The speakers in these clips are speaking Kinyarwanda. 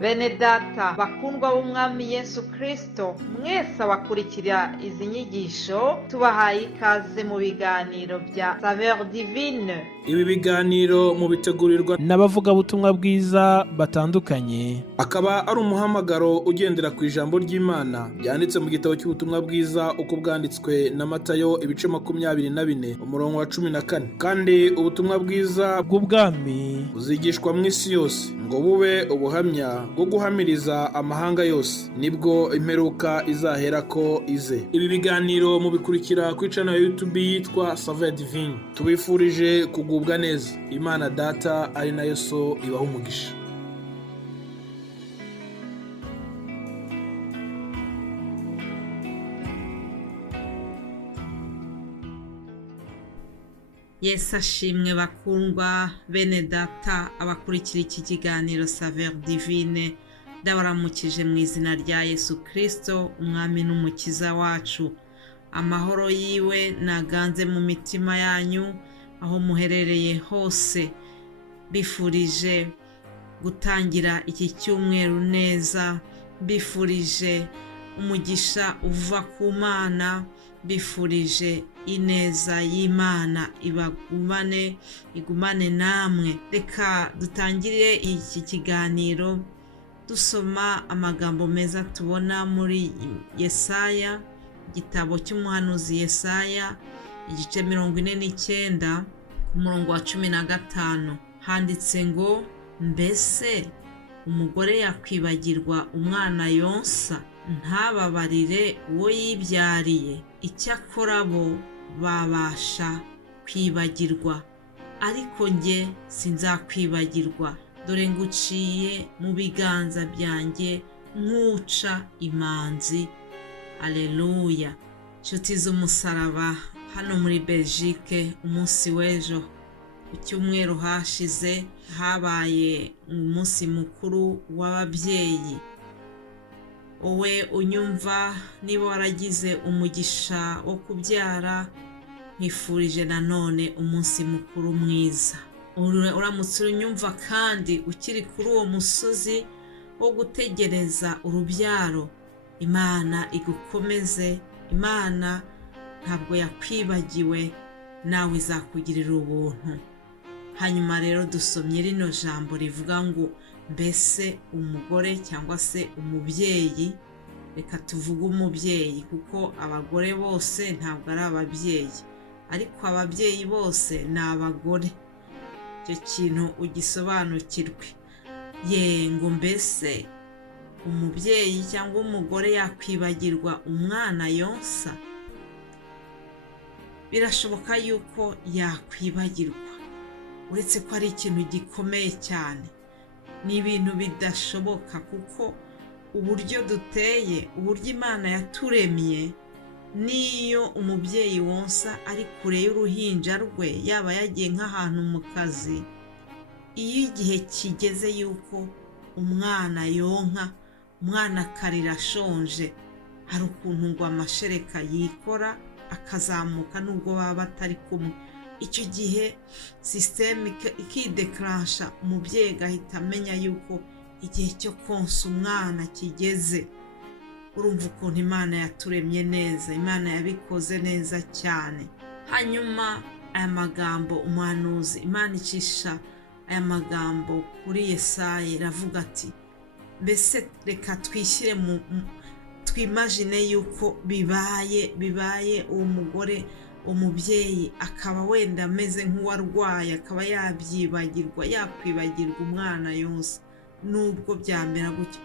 Bene data bakundwa b'umwami Yesu Kristo, mwese abakurikira izi nyigisho tubahaye ikaze mu biganiro bya Saveur Divine. Ibi biganiro mu bitegurirwa n'abavugabutumwa bwiza batandukanye, akaba ari umuhamagaro ugendera ku ijambo ry'Imana byanditse mu gitabo cy'ubutumwa bwiza uko bwanditswe na Matayo ibice 24 umurongo wa 14. Kandi ubutumwa bwiza bw'ubwami buzigishwa mu isi yose ngo bube ubuhamya bwo guhamiriza amahanga yose, nibwo imperuka izahera ko ize. Ibi biganiro mubikurikira ku channel ya YouTube yitwa Saveur Divine. Tubifurije kugubwa neza. Imana Data ari nayo So ibaha umugisha. Yesu ashimwe bakundwa bene data abakurikira iki kiganiro Saveur Divine, ndabaramukije mu izina rya Yesu Kristo umwami n'umukiza wacu. Amahoro yiwe naganze mu mitima yanyu aho muherereye hose. Bifurije gutangira iki cyumweru neza, bifurije umugisha uva ku Mana, bifurije ineza y'Imana igumane namwe. Reka dutangire iki kiganiro dusoma amagambo meza tubona muri Yesaya, igitabo cy'umuhanuzi Yesaya igice 49 ku murongo wa 15. Handitse ngo, mbese umugore yakwibagirwa umwana yonsa ntababarire uwo yibyariye? Icyakora bo babasha kwibagirwa, ariko njye sinzakwibagirwa. Dore nguciye mu biganza byanjye nk'uca imanzi. Aleluya. Nshuti z'umusaraba, hano muri Belgique umunsi w'ejo ku cyumweru hashize habaye umunsi mukuru w'ababyeyi. Owe unyumva, niba waragize umugisha wo kubyara, nkwifurije nanone umunsi mukuru mwiza. Uramutse unyumva kandi ukiri kuri uwo musozi wo gutegereza urubyaro, Imana igukomeze. Imana ntabwo yakwibagiwe, nawe izakugirira ubuntu. Hanyuma rero dusomye rino jambo rivuga ngo, mbese umugore cyangwa se umubyeyi. Reka tuvuge umubyeyi kuko abagore bose ntabwo ari ababyeyi, ariko ababyeyi bose ni abagore. Icyo kintu ugisobanukirwe. Ngo mbese umubyeyi cyangwa umugore yakwibagirwa umwana yonsa? Birashoboka yuko yakwibagirwa, uretse ko ari ikintu gikomeye cyane. Ni ibintu bidashoboka kuko uburyo duteye, uburyo Imana yaturemye, niyo umubyeyi wonsa ari kure y'uruhinja rwe, yaba yagiye nk'ahantu mu kazi, iyo igihe kigeze yuko umwana yonka, umwana akarira ashonje, hari ukuntu ngo amashereka yikora akazamuka nubwo baba batari kumwe. Icyo gihe sisiteme ikidekaransha, umubyeyi agahita amenya yuko igihe cyo konsa umwana kigeze. Urumva ukuntu Imana yaturemye neza, Imana yabikoze neza cyane. Hanyuma aya magambo umuhanuzi Imana icisha aya magambo kuri Yesaya, iravuga ati, mbese reka twishyire twimagine yuko bibaye uwo mugore, umubyeyi akaba wenda ameze nk'uwarwaye, akaba yabyibagirwa, yakwibagirwa umwana yose. Nubwo byamera gutyo,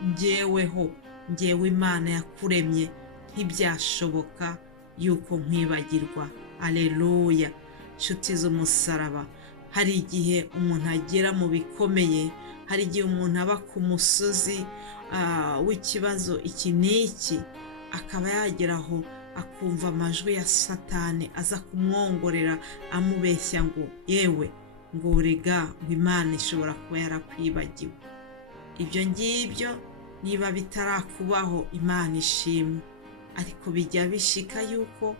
njyewe Imana yakuremye, ntibyashoboka yuko nkwibagirwa. Aleluya. Nshuti z'umusaraba, hari igihe umuntu agera mu bikomeye, hari igihe umuntu aba ku musozi w'ikibazo iki n'iki, akaba yageraho akumva amajwi ya Satani aza kumwongorera amubeshya ngo yewe ngo rega ngo Imana ishobora kuba yarakwibagiwe. Ibyo ngibyo niba bitarakubaho, Imana ishimwe. Ariko bijya bishika yuko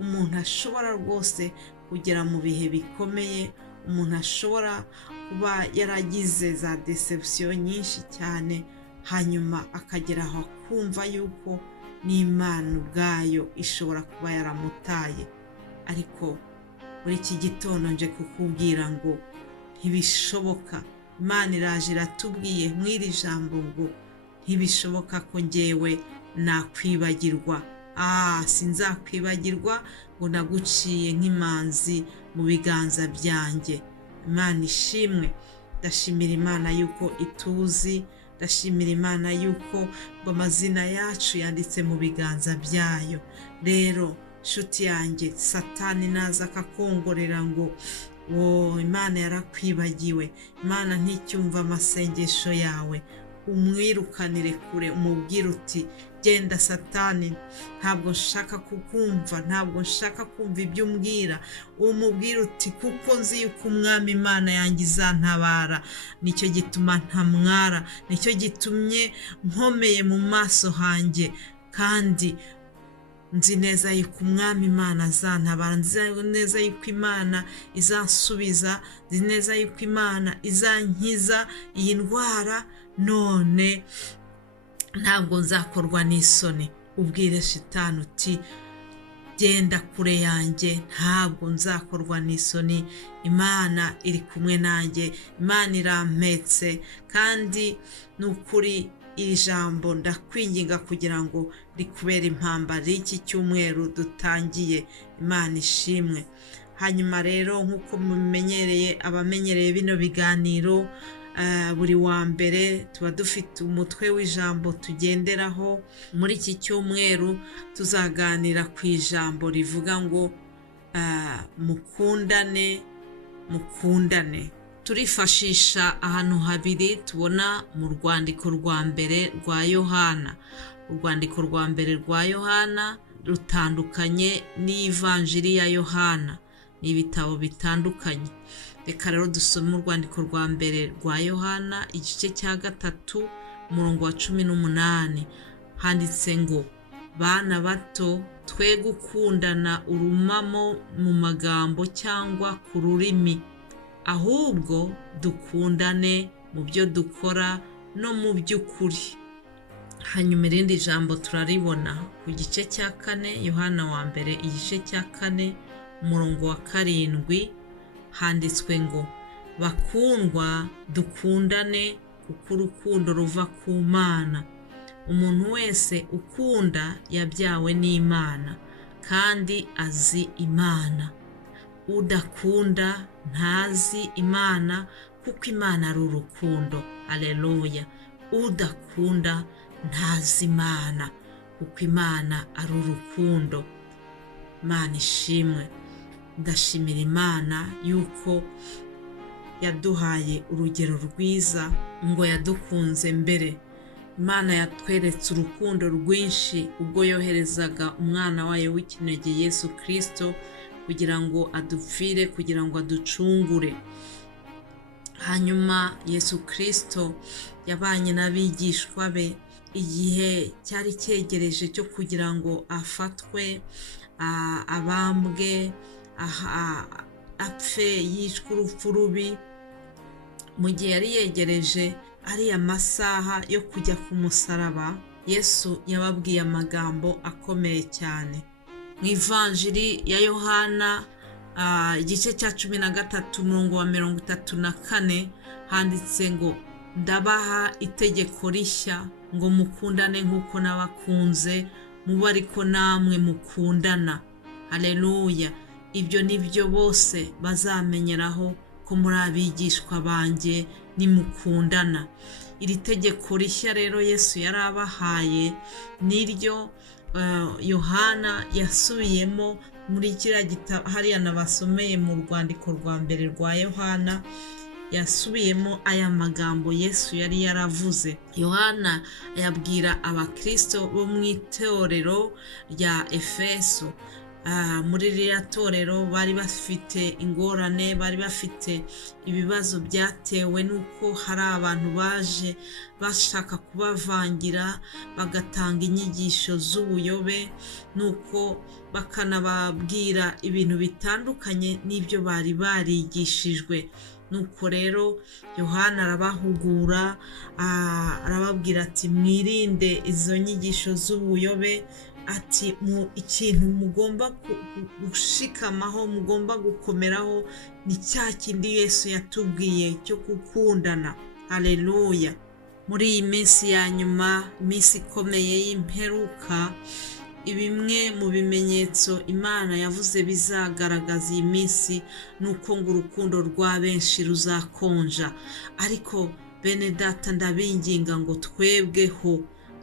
umuntu ashobora rwose kugera mu bihe bikomeye, umuntu ashobora kuba yaragize za deception nyinshi cyane, hanyuma akagera aho kumva yuko n'Imana ubwayo ishobora kuba yaramutaye. Ariko muri iki gitondo nje kukubwira ngo ntibishoboka. Imana iraje iratubwiye mw'iri jambo ngo ntibishoboka ko njyewe nakwibagirwa. Sinzakwibagirwa ngo naguciye nk'imanzi mu biganza byanjye. Imana ishimwe. Ndashimira Imana yuko ituzi, ndashimira Imana yuko ngo amazina yacu yanditse mu biganza byayo. Rero nshuti yanjye, Satani naza akakongorera ngo Imana yarakwibagiwe, Imana nticyumva amasengesho yawe, umwirukanire kure, umubwire uti genda Satani, ntabwo nshaka kukumva, ntabwo nshaka kumva ibyo umbwira. Umubwire uti kuko nzi yuko Umwami Imana yanjye izantabara, nicyo gituma ntamwara, nicyo gitumye nkomeye mu maso hanjye, kandi nzi neza yuko Umwami Imana azantabara, nzi neza yuko Imana izansubiza, nzi neza yuko Imana izankiza iyi ndwara. None ntabwo nzakorwa n'isoni. Ubwire Shitani uti genda kure yanjye, ntabwo nzakorwa n'isoni. Imana iri kumwe nanjye, Imana irampetse, kandi n'ukuri iri jambo ndakwinginga kugira ngo rikubere impamba y'iki cyumweru dutangiye. Imana ishimwe. Hanyuma rero nk'uko mumenyereye, abamenyereye bino biganiro, buri wa mbere tuba dufite umutwe w'ijambo tugenderaho. Muri iki cyumweru tuzaganira ku ijambo rivuga ngo mukundane, mukundane. Turifashisha ahantu habiri tubona mu rwandiko rwa mbere rwa Yohana. Urwandiko rwa mbere rwa Yohana rutandukanye n'ivanjiri ya Yohana, ni ibitabo bitandukanye. Reka rero dusome urwandiko rwa mbere rwa Yohana igice cya 3 umurongo wa 18. Handitse ngo bana bato, twe gukundana urumamo mu magambo cyangwa ku rurimi, ahubwo dukundane mu byo dukora no mu by'ukuri. Hanyuma irindi jambo turaribona ku gice cya 4, Yohana wa mbere igice cya 4 umurongo wa 7. Handitswe ngo bakundwa, dukundane kuko urukundo ruva ku Mana. Umuntu wese ukunda yabyawe n'Imana kandi azi Imana. Udakunda ntazi Imana kuko Imana ari urukundo. Haleluya. Udakunda ntazi Imana kuko Imana ari urukundo. Imana ishimwe. Ndashimira Imana yuko yaduhaye urugero rwiza, ngo yadukunze mbere. Imana yatweretse urukundo rwinshi ubwo yoherezaga umwana wayo w'ikinege Yesu Kristo kugira ngo adupfire, kugira ngo aducungure. Hanyuma Yesu Kristo yabanye n'abigishwa be igihe cyari cyegereje cyo kugira ngo afatwe, abambwe, apfe, yishwe urupfu rubi. Mu gihe yari yegereje ariya masaha yo kujya ku musaraba, Yesu yababwiye amagambo akomeye cyane. Mu ivanjiri ya Yohana igice cya 13 umurongo wa 34 handitse ngo ndabaha itegeko rishya, ngo mukundane nk'uko nabakunze, mube ariko namwe mukundana. Haleluya. Ibyo nibyo bose bazamenyeraho ko muri abigishwa banjye nimukundana. Iri tegeko rishya rero Yesu yarabahaye niryo Yohana yasubiyemo muri kiriya gitabo hariya nabasomeye mu rwandiko rwa mbere rwa Yohana. Yasubiyemo aya magambo Yesu yari yaravuze. Yohana yabwira abakristo bo mu itorero rya Efeso muri ririya torero bari bafite ingorane, bari bafite ibibazo byatewe n'uko hari abantu baje bashaka kubavangira bagatanga inyigisho z'ubuyobe, nuko bakanababwira ibintu bitandukanye n'ibyo bari barigishijwe. Nuko rero Yohana arabahugura, arababwira ati mwirinde izo nyigisho z'ubuyobe, ati ikintu mugomba gushikamaho, mugomba gukomeraho ni cya kindi Yesu yatubwiye cyo gukundana. Haleluya! Muri iyi minsi ya nyuma, iminsi ikomeye y'imperuka, bimwe mu bimenyetso Imana yavuze bizagaragaza iyi minsi ni uko ngo urukundo rwa benshi ruzakonja. Ariko bene data, ndabinginga ngo twebweho,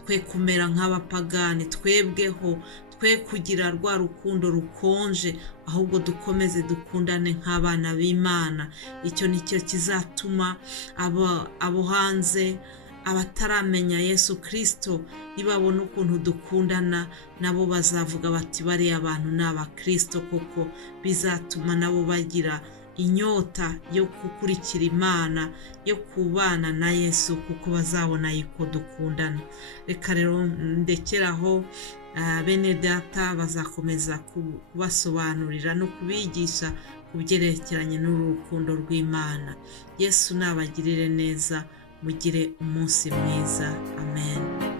twe kumera nk'abapagani, twebweho twe kugira rwa rukundo rukonje, ahubwo dukomeze dukundane nk'abana b'Imana. Icyo nicyo kizatuma abo hanze, abataramenya Yesu Kristo, nibabona ukuntu dukundana, nabo bazavuga bati bariya abantu ni abakristo koko. Bizatuma nabo bagira inyota yo gukurikira Imana, yo kubana na Yesu, kuko bazabona yuko dukundana. Reka rero ndekeraho, bene data bazakomeza kubasobanurira no kubigisha ku byerekeranye n'urukundo rw'Imana. Yesu nabagirire neza, mugire umunsi mwiza. Amen.